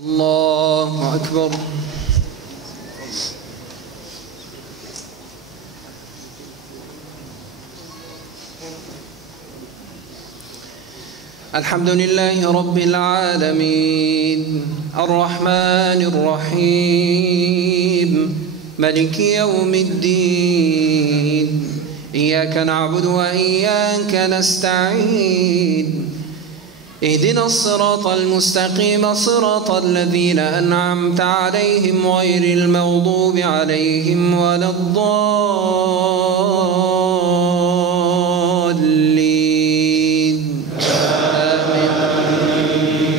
الله أكبر. الحمد لله رب العالمين الرحمن الرحيم ملك يوم الدين إياك نعبد وإياك نستعين اهدنا الصراط المستقيم صراط الذين أنعمت عليهم غير المغضوب عليهم ولا الضالين آمين.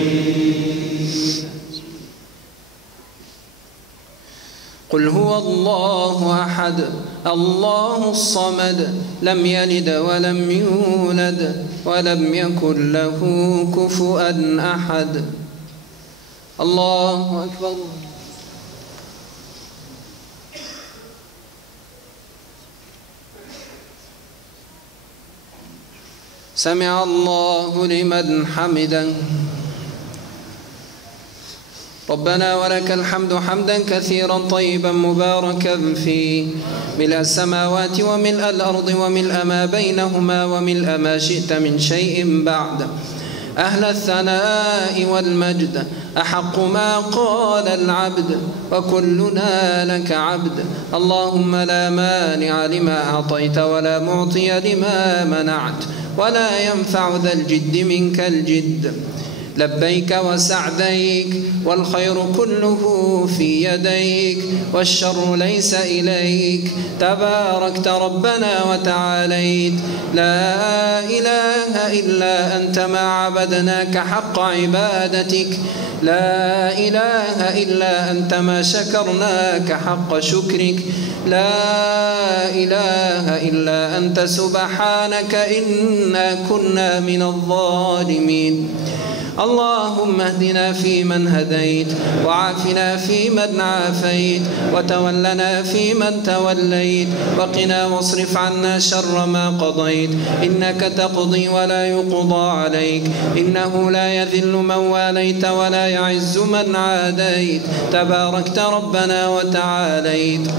قل هو الله أحد الله الصمد لم يلد ولم يولد ولم يكن له كفوا أحد. الله أكبر. سمع الله لمن حمده. ربنا ولك الحمد حمدا كثيرا طيبا مباركا فيه ملء السماوات وملء الأرض وملء ما بينهما وملء ما شئت من شيء بعد. أهل الثناء والمجد أحق ما قال العبد وكلنا لك عبد. اللهم لا مانع لما أعطيت ولا معطي لما منعت ولا ينفع ذا الجد منك الجد. لبيك وسعديك والخير كله في يديك والشر ليس إليك. تباركت ربنا وتعاليت. لا إله إلا أنت ما عبدناك حق عبادتك. لا إله إلا أنت ما شكرناك حق شكرك. لا إله إلا أنت سبحانك إنا كنا من الظالمين. اللهم اهدنا فيمن هديت وعافنا فيمن عافيت وتولنا فيمن توليت وقنا واصرف عنا شر ما قضيت. إنك تقضي ولا يقضى عليك. إنه لا يذل من واليت ولا يعز من عاديت. تباركت ربنا وتعاليت.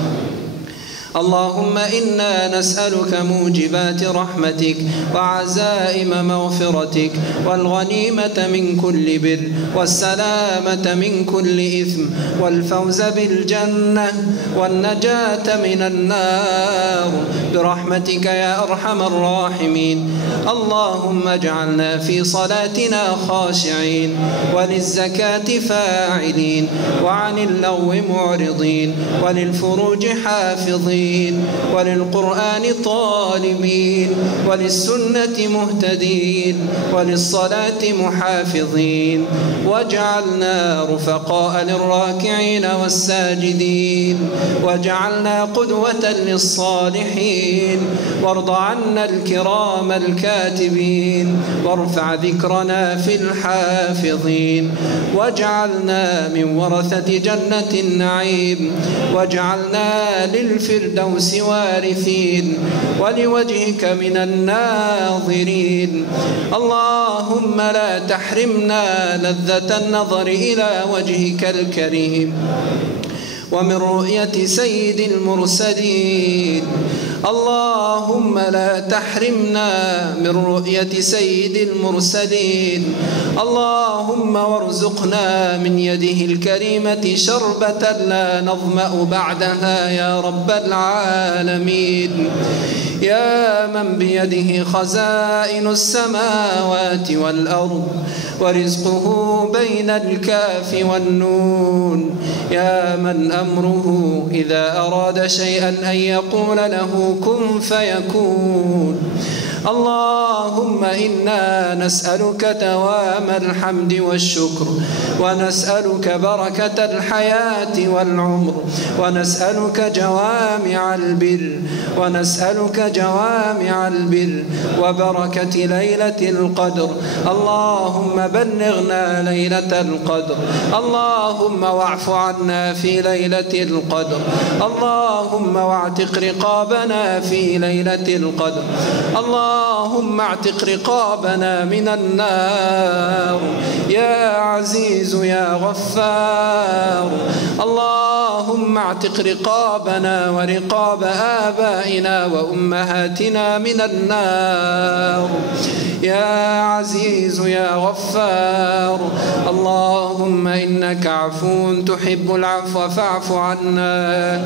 اللهم إنا نسألك موجبات رحمتك وعزائم مغفرتك والغنيمة من كل بر والسلامة من كل إثم والفوز بالجنة والنجاة من النار برحمتك يا أرحم الراحمين. اللهم اجعلنا في صلاتنا خاشعين وللزكاة فاعلين وعن اللغو معرضين وللفروج حافظين وللقرآن طالبين وللسنة مهتدين وللصلاة محافظين. واجعلنا رفقاء للراكعين والساجدين واجعلنا قدوة للصالحين. وارض عنا الكرام الكاتبين وارفع ذكرنا في الحافظين. واجعلنا من ورثة جنة النعيم واجعلنا للفردوس وارثين ولوجهك من الناظرين. اللهم لا تحرمنا لذة النظر إلى وجهك الكريم ومن رؤية سيد المرسلين. اللهم لا تحرمنا من رؤية سيد المرسلين. اللهم وارزقنا من يده الكريمة شربة لا نظمأ بعدها يا رب العالمين. يا من بيده خزائن السماوات والأرض ورزقه بين الكاف والنون. يا من أمره إذا أراد شيئا أن يقول له كن فيكون. اللهم إنا نسألك دوام الحمد والشكر ونسألك بركة الحياة والعمر ونسألك جوامع البر وبركة ليلة القدر. اللهم بلغنا ليلة القدر. اللهم واعف عنا في ليلة القدر. اللهم واعتق رقابنا في ليلة القدر. اللهم اللهم اعتق رقابنا من النار يا عزيز يا غفار. اللهم اعتق رقابنا ورقاب آبائنا وأمهاتنا من النار يا عزيز يا غفار. اللهم إنك عفو تحب العفو فاعف عنا.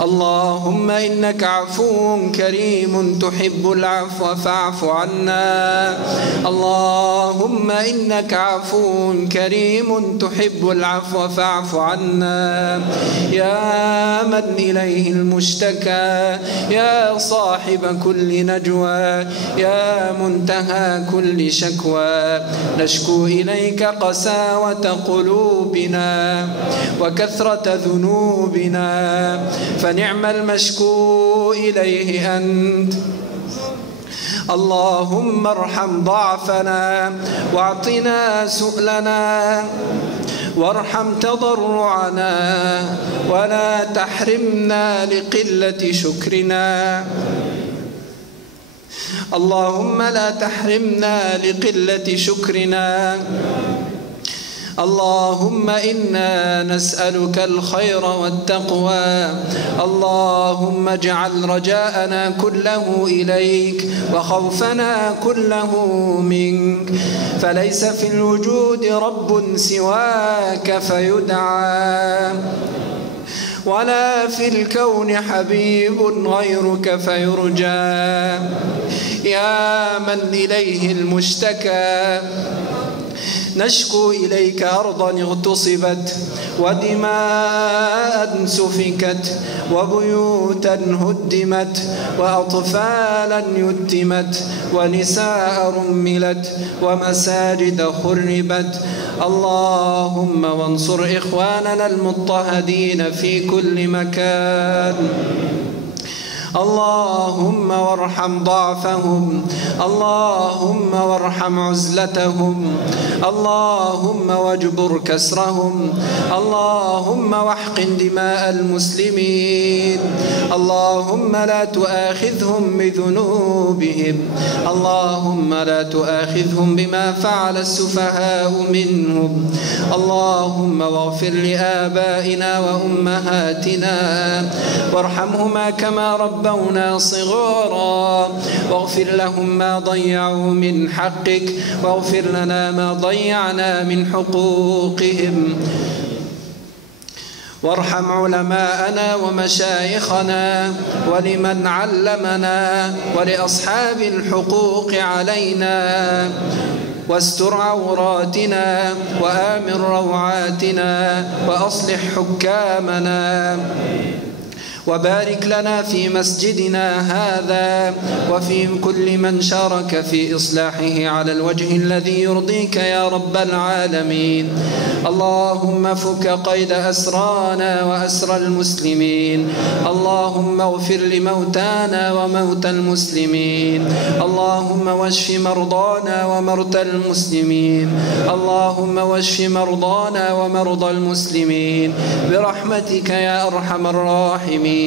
اللهم إنك عفو كريم تحب العفو فاعف عنا. اللهم إنك عفو كريم تحب العفو فاعف عنا. يا من إليه المشتكى يا صاحب كل نجوى يا منتهى كل شكوى، نشكو إليك قساوة قلوبنا وكثرة ذنوبنا، فنعم المشكو إليه أنت. اللهم ارحم ضعفنا واعطنا سؤلنا وارحم تضرعنا ولا تحرمنا لقلة شكرنا. اللهم لا تحرمنا لقلة شكرنا. اللهم إنا نسألك الخير والتقوى. اللهم اجعل رجاءنا كله إليك وخوفنا كله منك، فليس في الوجود رب سواك فيدعى، ولا في الكون حبيب غيرك فيرجى. يا من إليه المشتكى نشكو إليك أرضا اغتصبت ودماء سفكت وبيوتا هدمت وأطفالا يتمت ونساء رملت ومساجد خربت. اللهم وانصر إخواننا المضطهدين في كل مكان. اللهم وارحم ضعفهم. اللهم وارحم عزلتهم. اللهم واجبر كسرهم. اللهم واحقن دماء المسلمين. اللهم لا تؤاخذهم بذنوبهم. اللهم لا تؤاخذهم بما فعل السفهاء منهم. اللهم واغفر لآبائنا وأمهاتنا وارحمهما كما ربونا صغارا، واغفر لهم ما ضيعوا من حقك واغفر لنا ما ضيعنا من حقوقهم. وارحم علماءنا ومشايخنا ولمن علمنا ولأصحاب الحقوق علينا، واستر عوراتنا وآمن روعاتنا وأصلح حكامنا، وبارك لنا في مسجدنا هذا وفي كل من شارك في إصلاحه على الوجه الذي يرضيك يا رب العالمين. اللهم فك قيد أسرانا وأسر المسلمين. اللهم اغفر لموتانا وموتى المسلمين. اللهم واشف مرضانا ومرضى المسلمين. اللهم واشف مرضانا ومرضى المسلمين برحمتك يا أرحم الراحمين.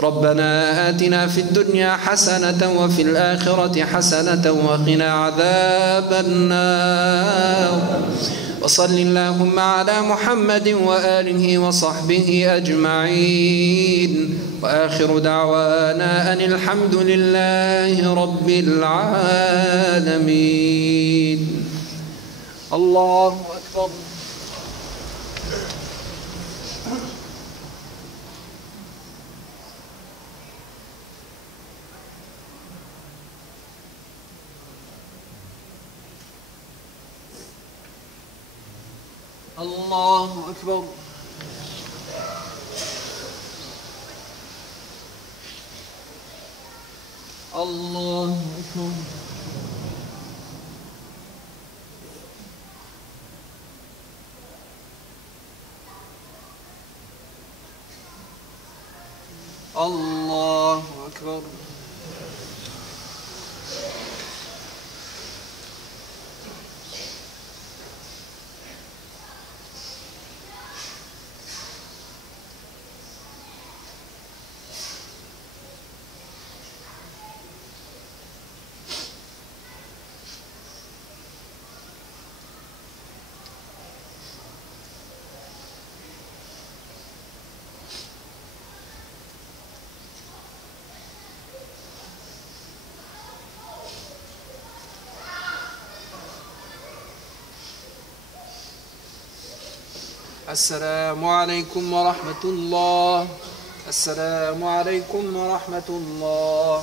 ربنا آتنا في الدنيا حسنة وفي الآخرة حسنة وقنا عذاب النار. وصل اللهم على محمد وآله وصحبه أجمعين، وآخر دعوانا أن الحمد لله رب العالمين. الله أكبر. الله أكبر. الله أكبر. الله أكبر. السلام عليكم ورحمة الله. السلام عليكم ورحمة الله.